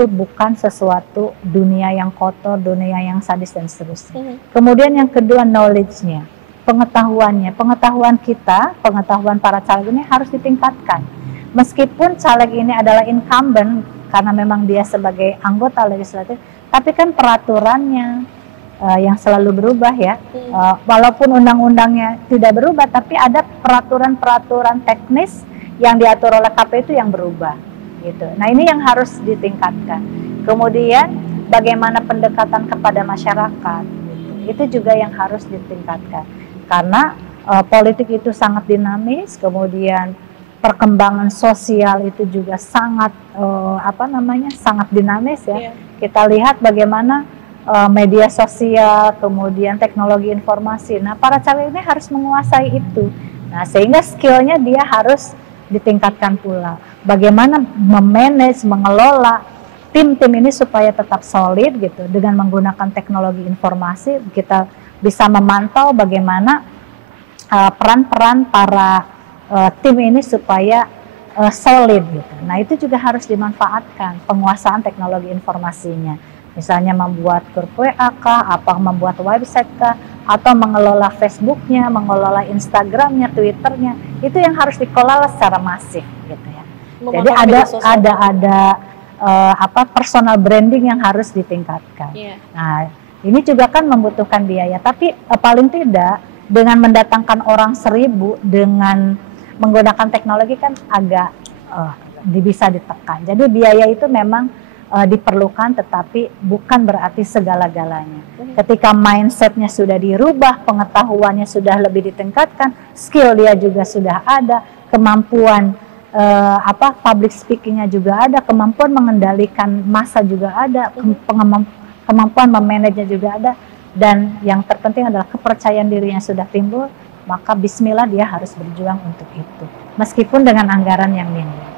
bukan sesuatu dunia yang kotor, dunia yang sadis dan seterusnya. Kemudian yang kedua knowledge-nya, pengetahuan kita, pengetahuan para caleg ini harus ditingkatkan. Meskipun caleg ini adalah incumbent karena memang dia sebagai anggota legislatif, tapi kan peraturannya yang selalu berubah ya. Walaupun undang-undangnya tidak berubah, tapi ada peraturan-peraturan teknis yang diatur oleh KPU itu yang berubah. Gitu. Nah ini yang harus ditingkatkan. Kemudian bagaimana pendekatan kepada masyarakat, gitu. Itu juga yang harus ditingkatkan. Karena politik itu sangat dinamis, kemudian perkembangan sosial itu juga sangat sangat dinamis ya. Kita lihat bagaimana media sosial, kemudian teknologi informasi. Nah para caleg ini harus menguasai itu. Nah sehingga skillnya dia harus ditingkatkan pula. Bagaimana memanage, mengelola tim-tim ini supaya tetap solid gitu. Dengan menggunakan teknologi informasi, kita bisa memantau bagaimana peran-peran para tim ini supaya solid gitu. Nah itu juga harus dimanfaatkan penguasaan teknologi informasinya. Misalnya membuat grup WA kah, membuat website kah, atau mengelola Facebooknya, mengelola Instagramnya, Twitternya, itu yang harus dikelola secara masif gitu ya. Jadi ada personal branding yang harus ditingkatkan. Nah ini juga kan membutuhkan biaya, tapi paling tidak dengan mendatangkan orang 1000 dengan menggunakan teknologi kan agak bisa ditekan. Jadi biaya itu memang diperlukan, tetapi bukan berarti segala-galanya. Ketika mindsetnya sudah dirubah, pengetahuannya sudah lebih ditingkatkan, skill dia juga sudah ada, kemampuan public speakingnya juga ada, kemampuan mengendalikan massa juga ada, kemampuan memanage juga ada, dan yang terpenting adalah kepercayaan dirinya sudah timbul, maka bismillah dia harus berjuang untuk itu, meskipun dengan anggaran yang minim.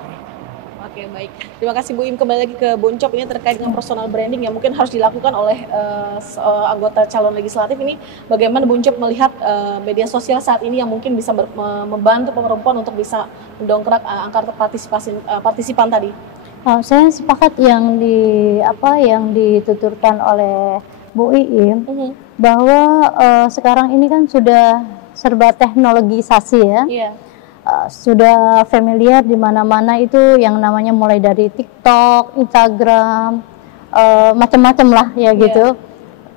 Oke, baik. Terima kasih Bu Im. Kembali lagi ke Boncop ini terkait dengan personal branding yang mungkin harus dilakukan oleh anggota calon legislatif ini. Bagaimana Boncop melihat media sosial saat ini yang mungkin bisa membantu perempuan untuk bisa mendongkrak angka partisipan tadi? Saya sepakat yang dituturkan oleh Bu Iim bahwa sekarang ini kan sudah serba teknologisasi ya. Sudah familiar di mana-mana itu yang namanya mulai dari TikTok, Instagram, macam-macam lah ya gitu.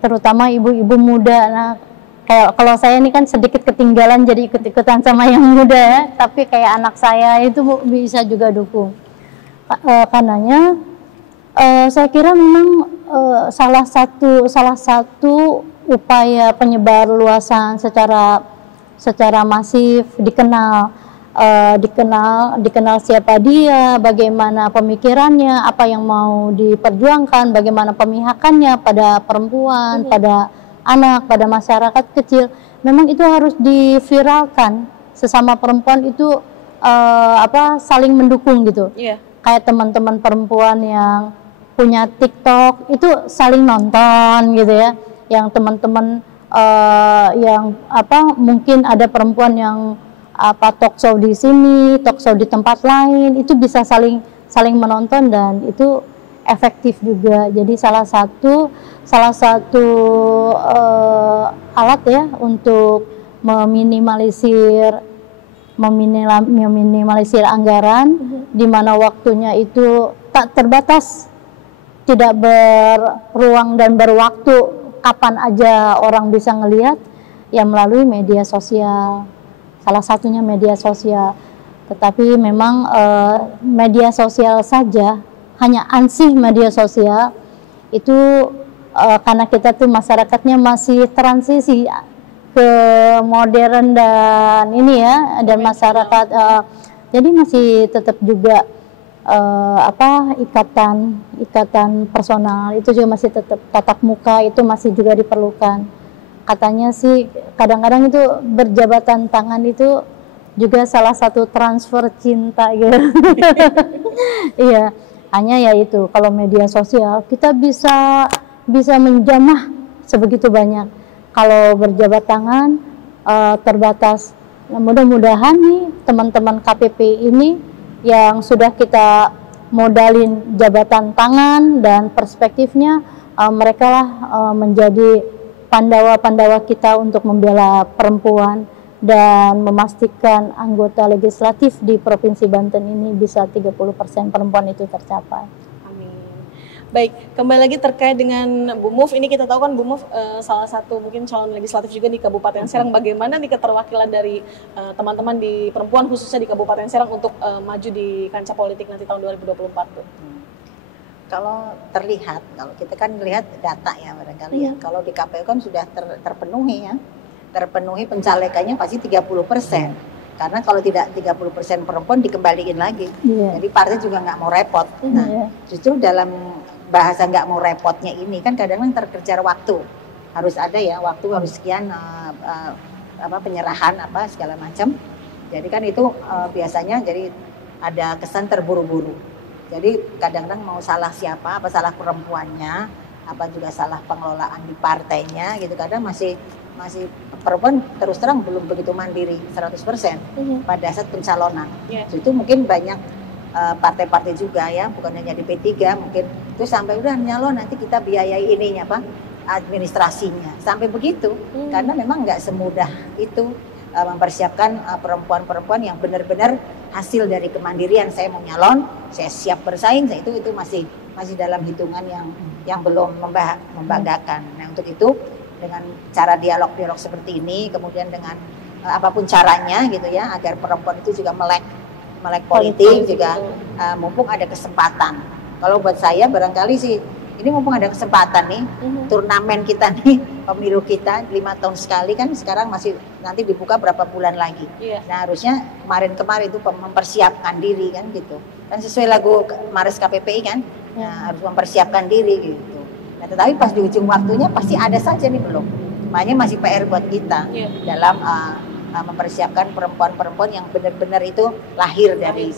Terutama ibu-ibu muda. Nah, kayak kalau saya ini kan sedikit ketinggalan jadi ikut-ikutan sama yang muda ya, tapi kayak anak saya itu bisa juga dukung. Karenanya saya kira memang salah satu upaya penyebar luasan secara masif dikenal siapa dia, bagaimana pemikirannya, apa yang mau diperjuangkan, bagaimana pemihakannya pada perempuan, pada anak, pada masyarakat kecil. Memang itu harus diviralkan. Sesama perempuan itu saling mendukung gitu. Kayak teman-teman perempuan yang punya TikTok itu saling nonton gitu ya. Yang teman-teman mungkin ada perempuan yang talk show di sini, talk show di tempat lain, itu bisa saling menonton dan itu efektif juga. Jadi salah satu alat ya untuk meminimalisir anggaran di mana waktunya itu tak terbatas, tidak berruang dan berwaktu, kapan aja orang bisa ngelihat ya melalui media sosial. Salah satunya media sosial, tetapi memang media sosial saja, hanya ansih media sosial itu karena kita tuh masyarakatnya masih transisi ke modern dan ini ya, dan masyarakat jadi masih tetap juga ikatan personal itu juga masih tetap, tatap muka itu masih juga diperlukan. Katanya sih kadang-kadang itu berjabatan tangan itu juga salah satu transfer cinta gitu. Iya, hanya ya itu kalau media sosial kita bisa menjamah sebegitu banyak. Kalau berjabat tangan terbatas. Nah, mudah-mudahan nih teman-teman KPP ini yang sudah kita modalin jabatan tangan dan perspektifnya, mereka lah menjadi pandawa-pandawa kita untuk membela perempuan dan memastikan anggota legislatif di Provinsi Banten ini bisa 30% perempuan itu tercapai. Amin. Baik, kembali lagi terkait dengan Bu Muf, ini kita tahu kan Bu Muf salah satu mungkin calon legislatif juga di Kabupaten Serang. Bagaimana nih keterwakilan dari teman-teman di perempuan khususnya di Kabupaten Serang untuk maju di kancah politik nanti tahun 2024 Bu? Kalau terlihat, kalau kita kan lihat data ya barangkali ya, kalau di KPU kan sudah terpenuhi ya, terpenuhi pencalekannya pasti 30%. Karena kalau tidak 30% perempuan dikembaliin lagi, jadi partai juga nggak mau repot. Nah, justru dalam bahasa nggak mau repotnya ini kan kadang-kadang terkejar waktu, harus ada ya waktu harus sekian penyerahan segala macam. Jadi kan itu biasanya jadi ada kesan terburu-buru. Jadi kadang-kadang mau salah siapa, apa salah perempuannya, apa juga salah pengelolaan di partainya gitu. Kadang masih perempuan terus terang belum begitu mandiri 100% pada saat pencalonan. Itu mungkin banyak partai-partai juga ya, bukan hanya di P3, mungkin itu sampai udah nyalon nanti kita biayai ininya administrasinya. Sampai begitu, karena memang nggak semudah itu mempersiapkan perempuan-perempuan yang benar-benar hasil dari kemandirian. Saya mau nyalon, saya siap bersaing, itu masih dalam hitungan yang belum membanggakan. Nah, untuk itu dengan cara dialog seperti ini, kemudian dengan apapun caranya gitu ya, agar perempuan itu juga melek politik juga, mumpung ada kesempatan. Kalau buat saya barangkali sih ini mumpung ada kesempatan nih, turnamen kita nih, pemilu kita 5 tahun sekali kan, sekarang masih nanti dibuka berapa bulan lagi. Nah, harusnya kemarin itu mempersiapkan diri kan gitu. Kan sesuai lagu Mares KPPI kan, harus mempersiapkan diri gitu. Nah, tetapi pas di ujung waktunya pasti ada saja nih belum. Makanya masih PR buat kita dalam mempersiapkan perempuan-perempuan yang benar-benar itu lahir dari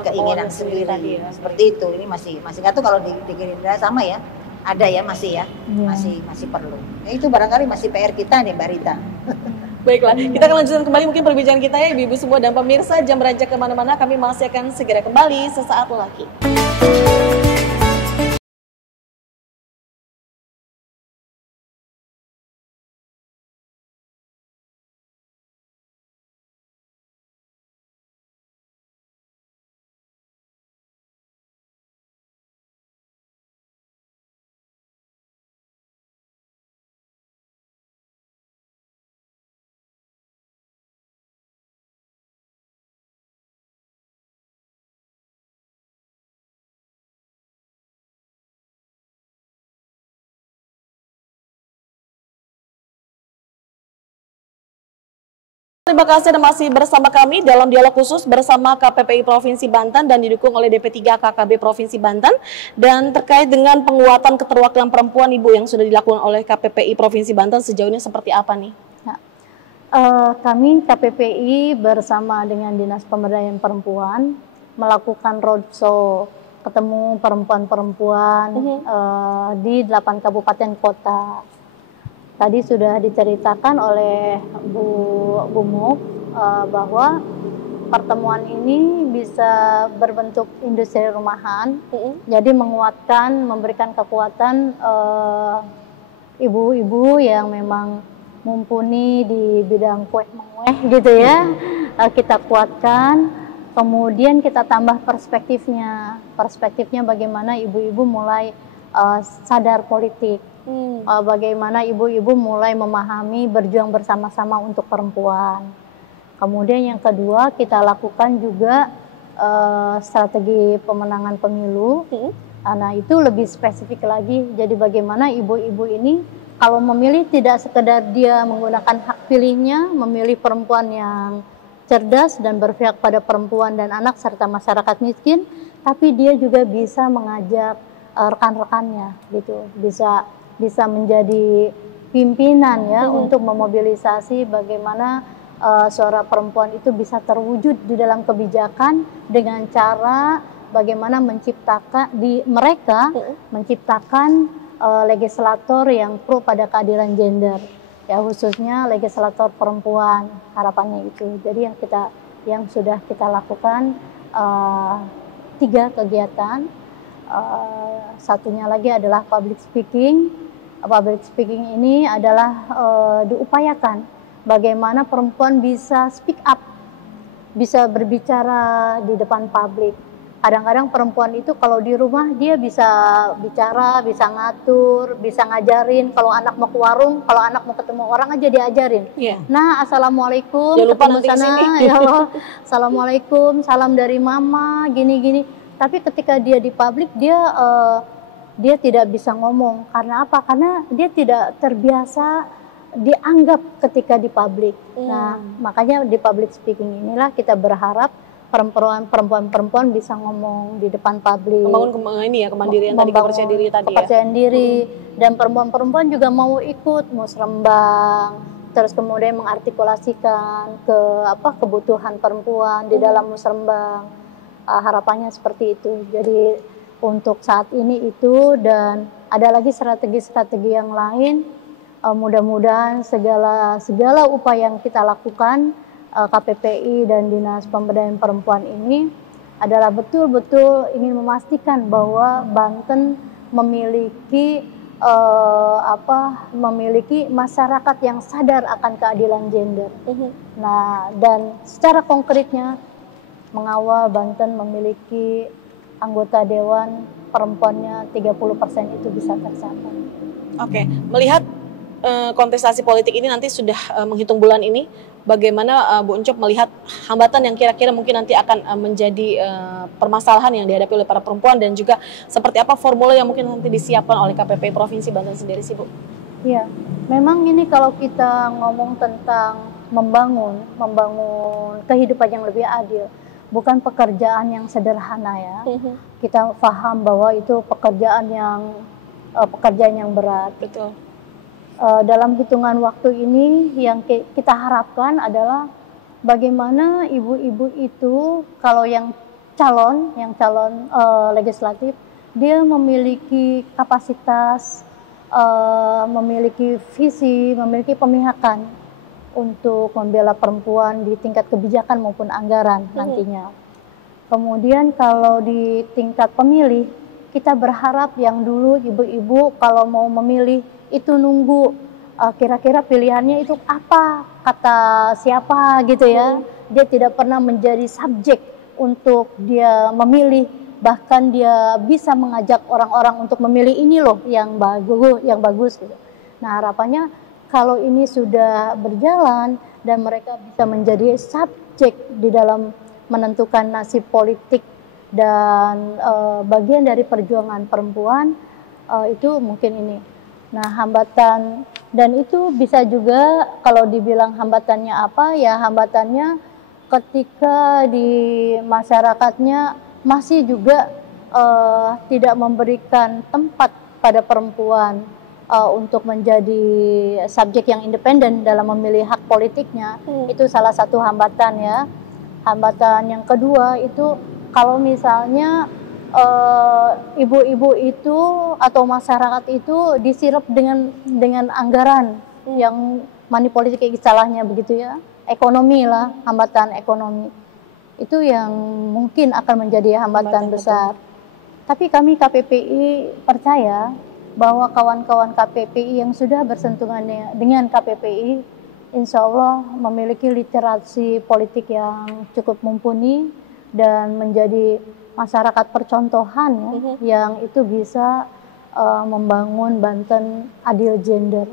keinginan sendiri. Seperti itu. Ini masih nggak tahu kalau di Gerindra sama ya. Ada ya masih ya. Masih perlu. Nah, itu barangkali masih PR kita nih Mbak Rita. Baiklah, kita akan lanjutkan kembali mungkin perbincangan kita ya Ibu-ibu semua dan pemirsa. Jangan beranjak kemana-mana, kami masih akan segera kembali sesaat lagi. Terima kasih dan masih bersama kami dalam dialog khusus bersama KPPI Provinsi Banten dan didukung oleh DP3 KKB Provinsi Banten, dan terkait dengan penguatan keterwakilan perempuan Ibu yang sudah dilakukan oleh KPPI Provinsi Banten sejauh ini seperti apa nih? Kami KPPI bersama dengan Dinas Pemberdayaan Perempuan melakukan roadshow ketemu perempuan-perempuan di 8 kabupaten kota. Tadi sudah diceritakan oleh Bu Muf bahwa pertemuan ini bisa berbentuk industri rumahan, jadi menguatkan, memberikan kekuatan ibu-ibu yang memang mumpuni di bidang kue mengueh gitu ya, kita kuatkan, kemudian kita tambah perspektifnya bagaimana ibu-ibu mulai sadar politik. Bagaimana ibu-ibu mulai memahami berjuang bersama-sama untuk perempuan. Kemudian yang kedua kita lakukan juga strategi pemenangan pemilu. Nah itu lebih spesifik lagi. Jadi bagaimana ibu-ibu ini kalau memilih tidak sekedar dia menggunakan hak pilihnya, memilih perempuan yang cerdas dan berpihak pada perempuan dan anak serta masyarakat miskin, tapi dia juga bisa mengajak rekan-rekannya gitu, bisa menjadi pimpinan ya untuk memobilisasi bagaimana suara perempuan itu bisa terwujud di dalam kebijakan dengan cara bagaimana menciptakan legislator yang pro pada keadilan gender, ya khususnya legislator perempuan, harapannya itu. Jadi yang sudah kita lakukan 3 kegiatan. Satunya lagi adalah public speaking. Public speaking ini adalah diupayakan bagaimana perempuan bisa speak up, bisa berbicara di depan publik. Kadang-kadang perempuan itu kalau di rumah dia bisa bicara, bisa ngatur, bisa ngajarin. Kalau anak mau ke warung, kalau anak mau ketemu orang aja diajarin. Yeah. Nah, assalamualaikum, jangan lupa ketemu nanti sana, ya Allah, assalamualaikum, salam dari mama, gini-gini. Tapi ketika dia di publik, dia tidak bisa ngomong. Karena apa? Karena dia tidak terbiasa dianggap ketika di publik. Nah, makanya di public speaking inilah kita berharap perempuan bisa ngomong di depan publik, membangun kemandirian tadi, kepercayaan diri tadi, kepercayaan diri, dan perempuan juga mau ikut musrembang, terus kemudian mengartikulasikan kebutuhan perempuan di dalam musrembang. Harapannya seperti itu. Jadi untuk saat ini itu, dan ada lagi strategi-strategi yang lain. Mudah-mudahan segala upaya yang kita lakukan, KPPI dan Dinas Pemberdayaan Perempuan ini adalah betul-betul ingin memastikan bahwa Banten memiliki masyarakat yang sadar akan keadilan gender. Nah, dan secara konkretnya mengawal Banten memiliki anggota dewan perempuannya 30% itu bisa tercapai. Oke, melihat kontestasi politik ini nanti sudah menghitung bulan ini, bagaimana Bu Uncop melihat hambatan yang kira-kira mungkin nanti akan menjadi permasalahan yang dihadapi oleh para perempuan, dan juga seperti apa formula yang mungkin nanti disiapkan oleh KPPI Provinsi Banten sendiri sih, Bu? Iya, memang ini kalau kita ngomong tentang membangun kehidupan yang lebih adil, bukan pekerjaan yang sederhana ya. Kita paham bahwa itu pekerjaan yang berat. Betul. Dalam hitungan waktu ini yang kita harapkan adalah bagaimana ibu-ibu itu, kalau yang calon legislatif, dia memiliki kapasitas, memiliki visi, memiliki pemihakan untuk membela perempuan di tingkat kebijakan maupun anggaran nantinya. Kemudian kalau di tingkat pemilih, kita berharap yang dulu ibu-ibu kalau mau memilih itu nunggu kira-kira pilihannya itu apa, kata siapa gitu ya. Dia tidak pernah menjadi subjek untuk dia memilih, bahkan dia bisa mengajak orang-orang untuk memilih ini loh yang bagus gitu. Nah, harapannya kalau ini sudah berjalan dan mereka bisa menjadi subjek di dalam menentukan nasib politik dan bagian dari perjuangan perempuan, itu mungkin ini. Nah, hambatan, dan itu bisa juga kalau dibilang hambatannya apa, ya hambatannya ketika di masyarakatnya masih juga tidak memberikan tempat pada perempuan untuk menjadi subjek yang independen dalam memilih hak politiknya. Itu salah satu hambatan ya. Hambatan yang kedua itu kalau misalnya ibu-ibu itu atau masyarakat itu disirap dengan anggaran yang money politik, istilahnya begitu ya, ekonomi lah, hambatan ekonomi itu yang mungkin akan menjadi hambatan besar. Tapi kami KPPI percaya bahwa kawan-kawan KPPI yang sudah bersentuhan dengan KPPI insya Allah memiliki literasi politik yang cukup mumpuni dan menjadi masyarakat percontohan ya, yang itu bisa membangun Banten adil gender.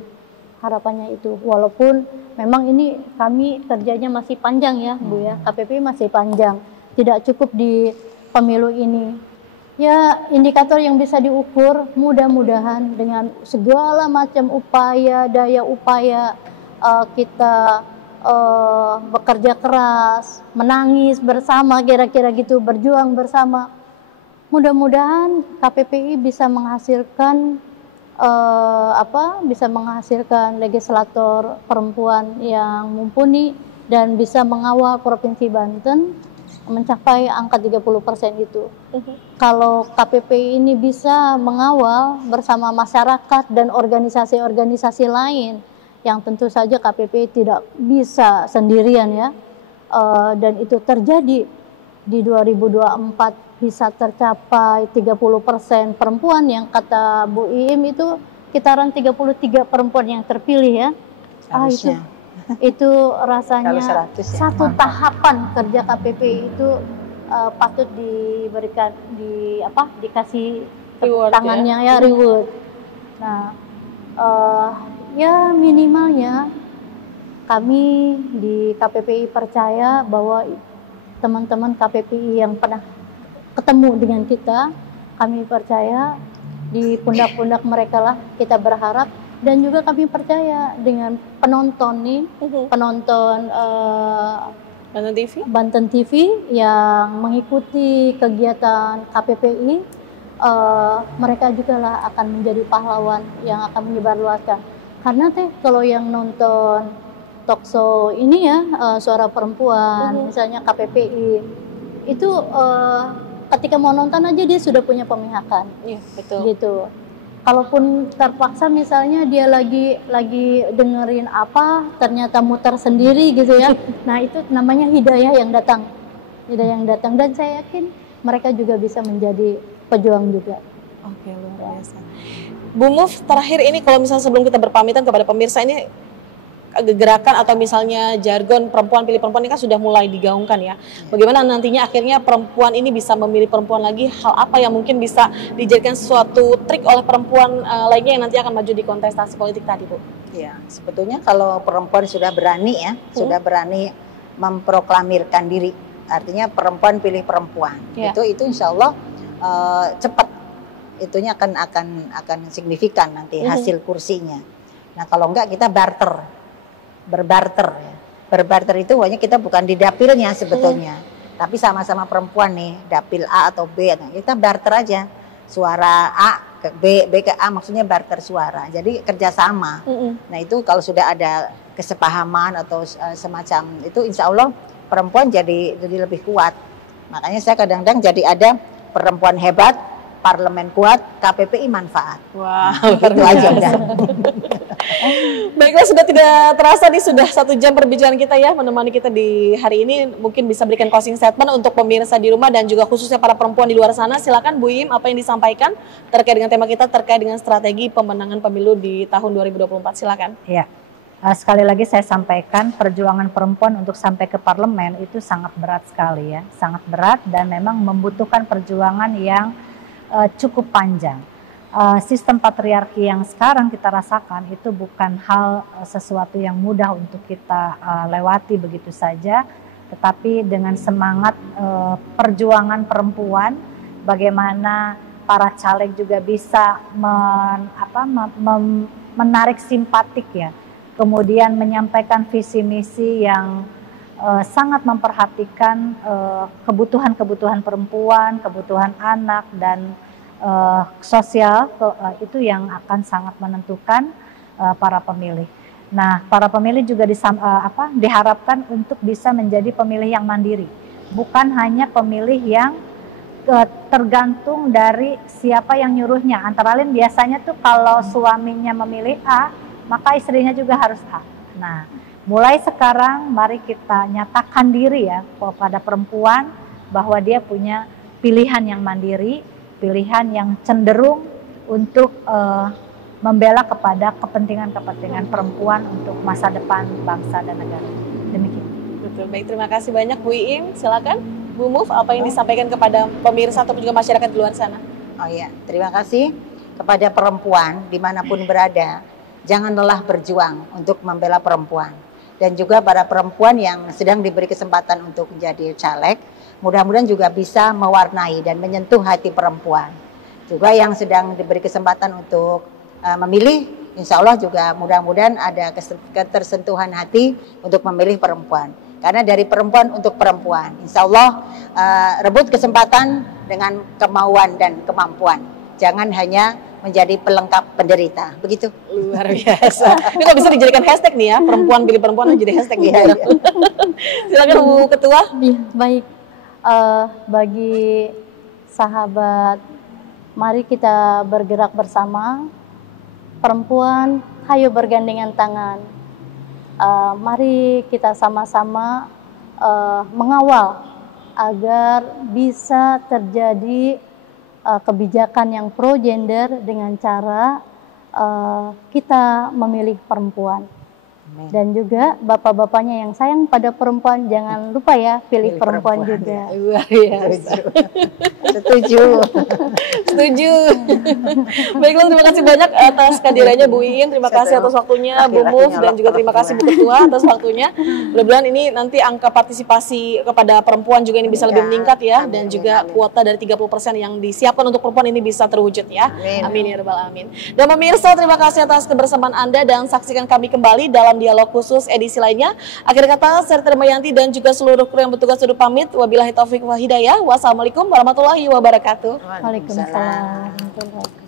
Harapannya itu, walaupun memang ini kami kerjanya masih panjang ya Bu ya, KPPI masih panjang, tidak cukup di pemilu ini. Ya, indikator yang bisa diukur mudah-mudahan dengan segala macam daya upaya kita bekerja keras, menangis bersama, kira-kira gitu, berjuang bersama. mudah-mudahan KPPI bisa menghasilkan bisa menghasilkan legislator perempuan yang mumpuni dan bisa mengawal Provinsi Banten mencapai angka 30% itu. Kalau KPPI ini bisa mengawal bersama masyarakat dan organisasi-organisasi lain, yang tentu saja KPPI tidak bisa sendirian ya, dan itu terjadi di 2024 bisa tercapai 30% perempuan, yang kata Bu Iim itu kitaran 33 perempuan yang terpilih ya. Itu rasanya 100 ya, satu tahapan kerja KPPI itu patut diberikan dikasih reward tangannya ya, reward. Nah, ya minimalnya kami di KPPI percaya bahwa teman-teman KPPI yang pernah ketemu dengan kita, kami percaya di pundak-pundak mereka lah kita berharap, dan juga kami percaya dengan penonton nih, penonton Banten TV yang mengikuti kegiatan KPPI, mereka juga lah akan menjadi pahlawan yang akan menyebarluaskan. Karena kalau yang nonton talkshow ini ya, Suara Perempuan, misalnya KPPI, itu ketika mau nonton aja dia sudah punya pemihakan. Iya, betul. Gitu. Kalaupun terpaksa misalnya dia lagi dengerin apa, ternyata muter sendiri gitu ya. Nah, itu namanya hidayah yang datang. Hidayah yang datang, dan saya yakin mereka juga bisa menjadi pejuang juga. Oke, luar biasa. Bu Muf, terakhir ini kalau misalnya sebelum kita berpamitan kepada pemirsa, ini gerakan atau misalnya jargon perempuan pilih perempuan ini kan sudah mulai digaungkan ya. Bagaimana nantinya akhirnya perempuan ini bisa memilih perempuan lagi? Hal apa yang mungkin bisa dijadikan suatu trik oleh perempuan lainnya yang nanti akan maju di kontestasi politik tadi, Bu? Ya, sebetulnya kalau perempuan sudah berani ya, sudah berani memproklamirkan diri, artinya perempuan pilih perempuan, itu insya Allah cepat, itunya akan signifikan nanti hasil kursinya. Nah, kalau enggak kita berbarter ya. Berbarter itu hanya kita bukan di dapilnya sebetulnya, tapi sama-sama perempuan nih, dapil A atau B, kita barter aja, suara A ke B, B ke A, maksudnya barter suara, jadi kerjasama. Nah, itu kalau sudah ada kesepahaman atau semacam itu, insya Allah perempuan jadi lebih kuat. Makanya saya kadang-kadang jadi ada perempuan hebat, parlemen kuat, KPPI manfaat. Wow, itu aja udah. Baiklah, sudah tidak terasa nih, sudah 1 jam perbincangan kita ya, menemani kita di hari ini. Mungkin bisa berikan closing statement untuk pemirsa di rumah dan juga khususnya para perempuan di luar sana. Silakan Bu Iim, apa yang disampaikan terkait dengan tema kita, terkait dengan strategi pemenangan pemilu di tahun 2024. Silakan. Ya, sekali lagi saya sampaikan, perjuangan perempuan untuk sampai ke parlemen itu sangat berat sekali ya, sangat berat, dan memang membutuhkan perjuangan yang cukup panjang. Sistem patriarki yang sekarang kita rasakan itu bukan hal sesuatu yang mudah untuk kita lewati begitu saja, tetapi dengan semangat perjuangan perempuan, bagaimana para caleg juga bisa menarik simpatik ya, kemudian menyampaikan visi misi yang sangat memperhatikan kebutuhan-kebutuhan perempuan, kebutuhan anak, dan sosial, itu yang akan sangat menentukan para pemilih. Nah, para pemilih juga diharapkan untuk bisa menjadi pemilih yang mandiri, bukan hanya pemilih yang tergantung dari siapa yang nyuruhnya. Antara lain biasanya tuh kalau suaminya memilih A, maka istrinya juga harus A. Nah, mulai sekarang mari kita nyatakan diri ya kepada perempuan bahwa dia punya pilihan yang mandiri, pilihan yang cenderung untuk membela kepada kepentingan-kepentingan perempuan untuk masa depan bangsa dan negara. Demikian. Betul, baik, terima kasih banyak Bu Iim. Silakan Bu Muf, apa yang disampaikan kepada pemirsa ataupun juga masyarakat di luar sana? Oh iya, terima kasih kepada perempuan dimanapun berada. Jangan lelah berjuang untuk membela perempuan. Dan juga para perempuan yang sedang diberi kesempatan untuk menjadi caleg, mudah-mudahan juga bisa mewarnai dan menyentuh hati perempuan. Juga yang sedang diberi kesempatan untuk memilih, insya Allah juga mudah-mudahan ada ketersentuhan hati untuk memilih perempuan. karena dari perempuan untuk perempuan. Insya Allah rebut kesempatan dengan kemauan dan kemampuan. Jangan hanya menjadi pelengkap penderita, begitu. Luar biasa. Ini nggak bisa dijadikan hashtag nih ya, perempuan pilih perempuan jadi hashtag nih. Ya. Silakan Bu Ketua. Iya, baik. Bagi sahabat, mari kita bergerak bersama. Perempuan, hayo bergandengan tangan. Mari kita sama-sama mengawal agar bisa terjadi kebijakan yang pro gender dengan cara kita memilih perempuan. Amen. Dan juga bapak-bapaknya yang sayang pada perempuan jangan lupa ya pilih perempuan juga. Luar biasa. Setuju. Setuju. Baiklah, terima kasih banyak atas kehadirannya Bu Iin, terima kasih atas waktunya Bu Muf, dan juga terima kasih Bu Ketua atas waktunya. Mudah-mudahan ini nanti angka partisipasi kepada perempuan juga ini bisa lebih meningkat ya, dan juga kuota dari 30% yang disiapkan untuk perempuan ini bisa terwujud ya. Amin ya rabbal alamin. Dan pemirsa, terima kasih atas kebersamaan Anda dan saksikan kami kembali dalam dialog khusus edisi lainnya. Akhir kata, saya Darmayanti dan juga seluruh kru yang bertugas undur pamit. Wabillahi taufik wa hidayah. Wassalamualaikum warahmatullahi wabarakatuh. Waalaikumsalam.